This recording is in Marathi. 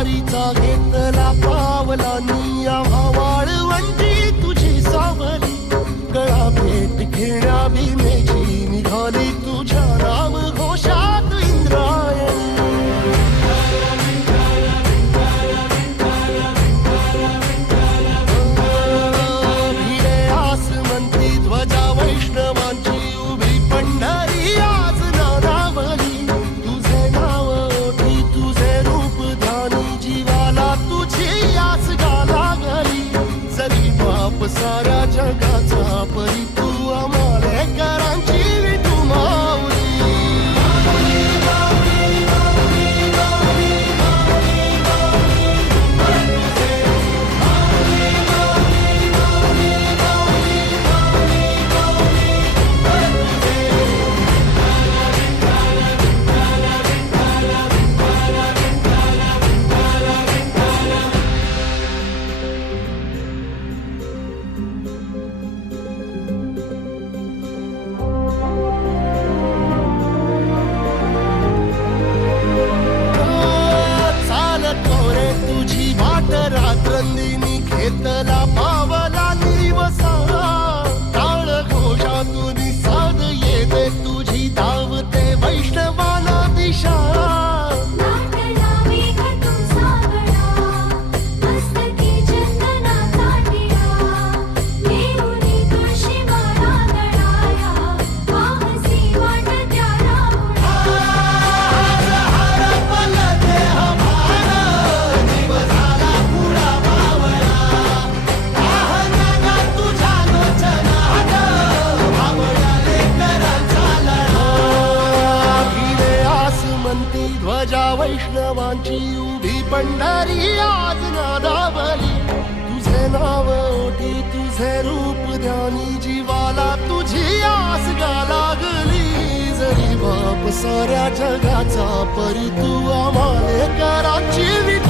वारीचा घेतला पावलांनी आम्हा वाळवंटी तुझी सावली गळा भेट घेण्या भीमेची निघाली तुझ्या नाम घोषात इंद्रायणी भिडे आसमंती ध्वजा वैष्णवांची उभी पंढरी आज नादावली तुझे नाव ओठी तुझे रूप ध्यानी जीवाला तुझी आस गा लागली जरी बाप साऱ्या जगाचा परी तू आमालेकरांची विठू माऊली तुझी वाट रात्रंदिनी घेतला पावला निवसा टाळ घोषातून साध येते तुझी धावते वैष्णवाला दिशा ध्वजा वैष्णवांची उभी पंढरी आज नादावली तुझे नाव ओठी तुझे रूप ध्यानी जीवाला तुझी आस गा लागली जरी बाप साऱ्या जगाचा परी तू आम्हालेकरांची विठू